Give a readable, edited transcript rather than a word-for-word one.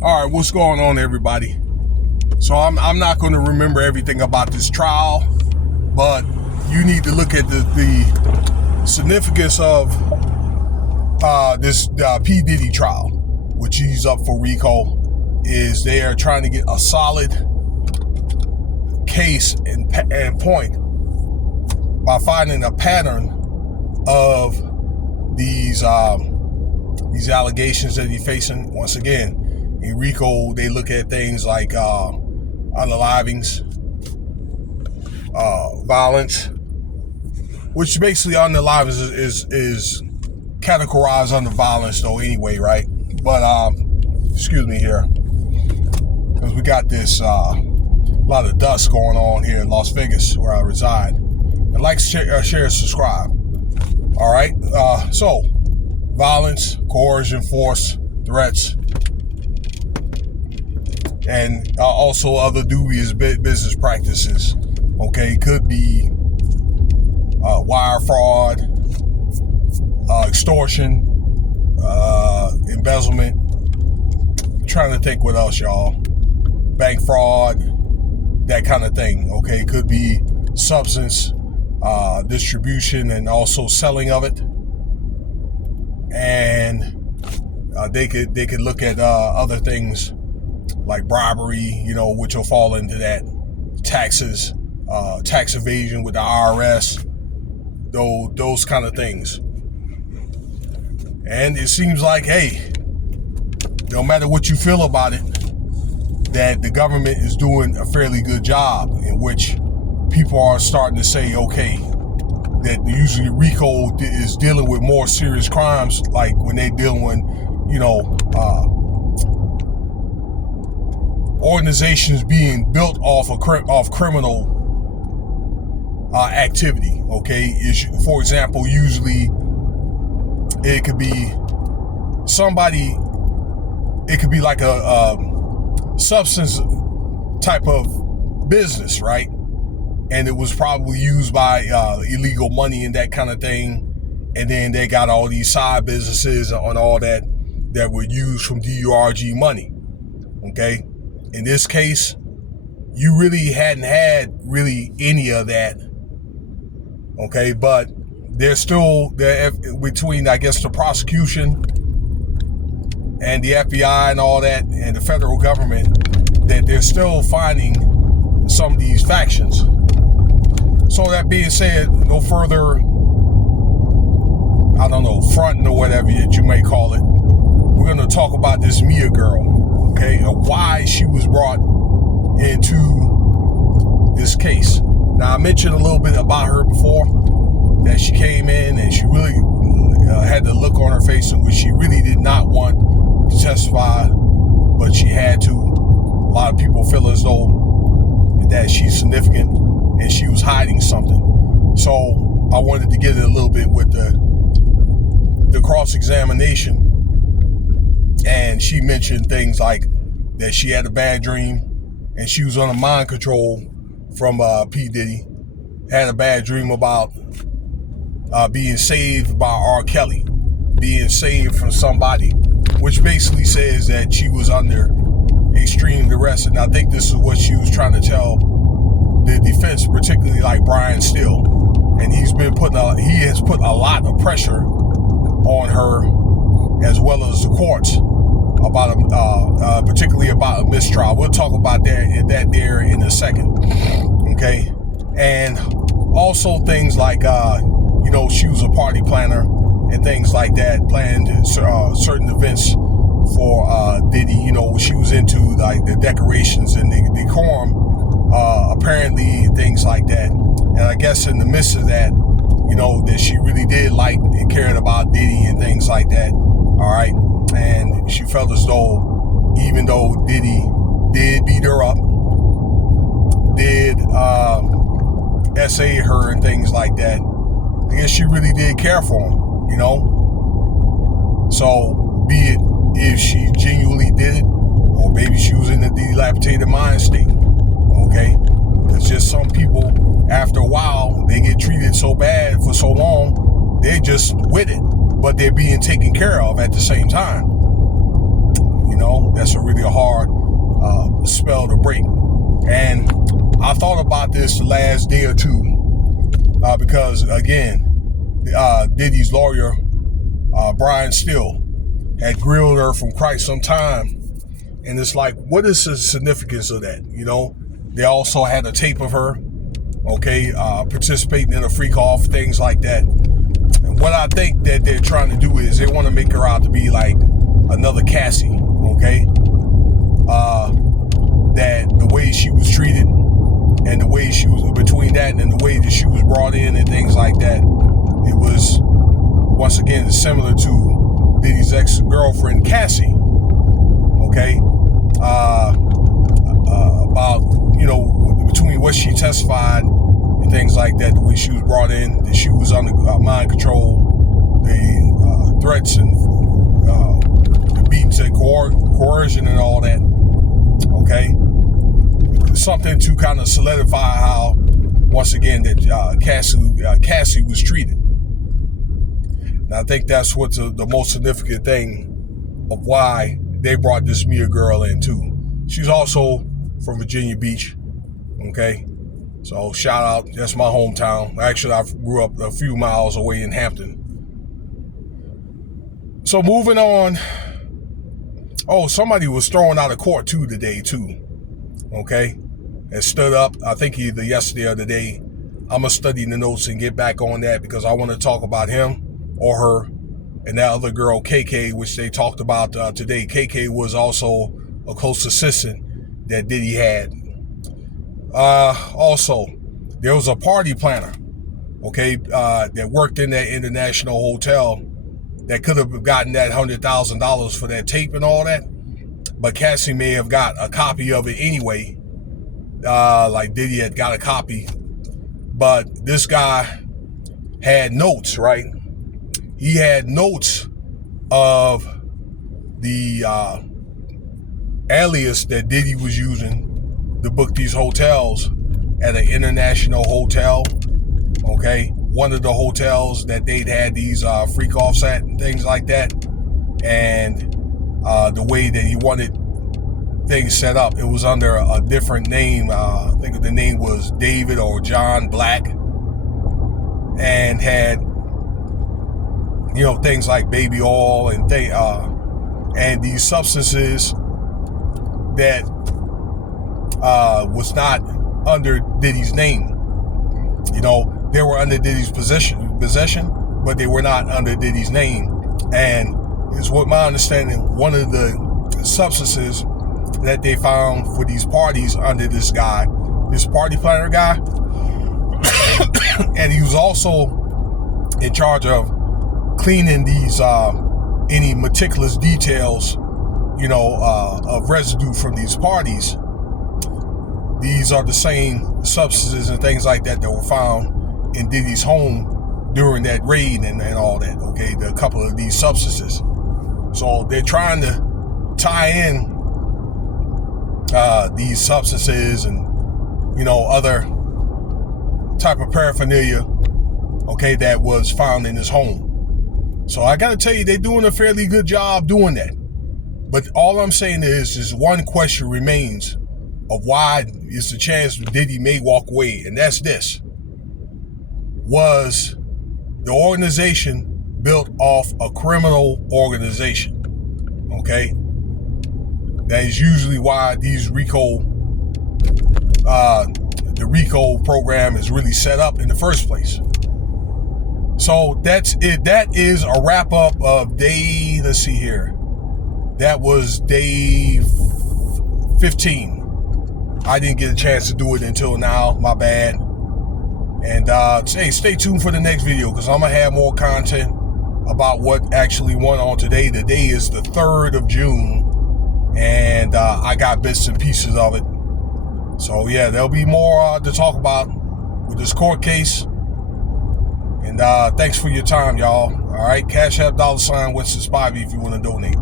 All right, what's going on, everybody? So I'm not going to remember everything about this trial, but you need to look at the significance of this P. Diddy trial, which he's up for RICO. Is they are trying to get a solid case and point by finding a pattern of these allegations that he's facing. Once again, in RICO, they look at things like unalivings, violence, which basically unalivings is categorized under violence though anyway, right? But excuse me here, because we got this lot of dust going on here in Las Vegas where I reside. And like, share, subscribe. All right, so violence, coercion, force, threats, and also other dubious business practices. Okay, could be wire fraud, extortion, embezzlement. I'm trying to think what else, y'all. Bank fraud, that kind of thing. Okay, could be substance distribution and also selling of it. And they could look at other things like bribery, which will fall into that, taxes, tax evasion with the IRS, those kind of things. And it seems like, hey, no matter what you feel about it, that the government is doing a fairly good job, in which people are starting to say, okay, that usually RICO is dealing with more serious crimes, like when they're dealing with, organizations being built off criminal activity. Okay, for example, usually it could be somebody. It could be like a substance type of business, right? And it was probably used by illegal money and that kind of thing. And then they got all these side businesses on all that were used from DURG money. Okay. In this case, you really hadn't had really any of that. Okay. But there's still between, I guess, the prosecution and the FBI and all that and the federal government, that they're still finding some of these factions. So that being said, no further, fronting or whatever that you may call it. We're going to talk about this Mia girl, okay, and why she was brought into this case. Now, I mentioned a little bit about her before, that she came in and she really had the look on her face in which she really did not want to testify, but she had to. A lot of people feel as though that she's significant and she was hiding something. So I wanted to get it a little bit with the cross-examination. And she mentioned things like that she had a bad dream and she was under mind control from P. Diddy. Had a bad dream about being saved by R. Kelly, being saved from somebody, which basically says that she was under extreme duress. And I think this is what she was trying to tell the defense, particularly like Brian Steele. And he has put a lot of pressure on her, as well as the courts, about particularly about a mistrial. We'll talk about that there in a second. Okay. And also things like she was a party planner and things like that, planned certain events for Diddy. She was into like the decorations and the decorum, apparently, things like that. And I guess in the midst of that, that she really did like and cared about Diddy and things like that. All right. And she felt as though, even though Diddy did beat her up, did essay her and things like that, I guess she really did care for him, So, be it if she genuinely did it, or maybe she was in a dilapidated mind state, okay? It's just some people, after a while, they get treated so bad for so long, they're just with it, but they're being taken care of at the same time. that's a really hard spell to break. And I thought about this the last day or two because, again, Diddy's lawyer, Brian Steele, had grilled her from quite some time. And it's like, what is the significance of that? You know, they also had a tape of her, okay, participating in a freak off, things like that. And what I think that they're trying to do is they want to make her out to be like another Cassie, okay? That the way she was treated and the way she was, between that and the way that she was brought in and things like that, it was, once again, similar to Diddy's ex-girlfriend, Cassie, okay? About, you know, between what she testified and things like that, the way she was brought in, that she was under mind control, the threats and the beats and coercion and all that, okay? Something to kind of solidify how, once again, that Cassie was treated. And I think that's what's the most significant thing of why they brought this Mia girl in too. She's also from Virginia Beach, okay? So shout out, that's my hometown. Actually, I grew up a few miles away in Hampton. So moving on. Oh, somebody was thrown out of court too today too, okay? And stood up, I think either yesterday or today. I'm going to study the notes and get back on that because I want to talk about him or her and that other girl, KK, which they talked about today. KK was also a close assistant that Diddy had. Also, there was a party planner, okay, that worked in that international hotel that could have gotten that $100,000 for that tape and all that. But Cassie may have got a copy of it anyway. Like Diddy had got a copy. But this guy had notes, right? He had notes of the alias that Diddy was using to book these hotels at an international hotel, okay? One of the hotels that they'd had these freak offs at and things like that. And the way that he wanted things set up, it was under a different name. I think the name was David or John Black, and had, you know, things like baby oil and these substances that was not under Diddy's name. You know, they were under Diddy's possession, but they were not under Diddy's name. And it's what my understanding, one of the substances that they found for these parties under this guy, this party planner guy, and he was also in charge of cleaning these any meticulous details, you know, of residue from these parties. These are the same substances and things like that that were found in Diddy's home during that raid and all that, okay, a couple of these substances. So they're trying to tie in these substances and, you know, other type of paraphernalia, okay, that was found in his home. So I got to tell you, they're doing a fairly good job doing that. But all I'm saying is one question remains of why is the chance Diddy may walk away, and that's this. Was the organization built off a criminal organization? Okay? That is usually why these RICO, the RICO program is really set up in the first place. So that's it. That is a wrap up of day, let's see here. That was day 15. I didn't get a chance to do it until now, my bad. And hey, stay tuned for the next video because I'm going to have more content about what actually went on today. Today is the 3rd of June. And I got bits and pieces of it. So yeah, there'll be more to talk about with this court case. And thanks for your time, y'all. All right, Cash App $, Winston Spivey if you want to donate.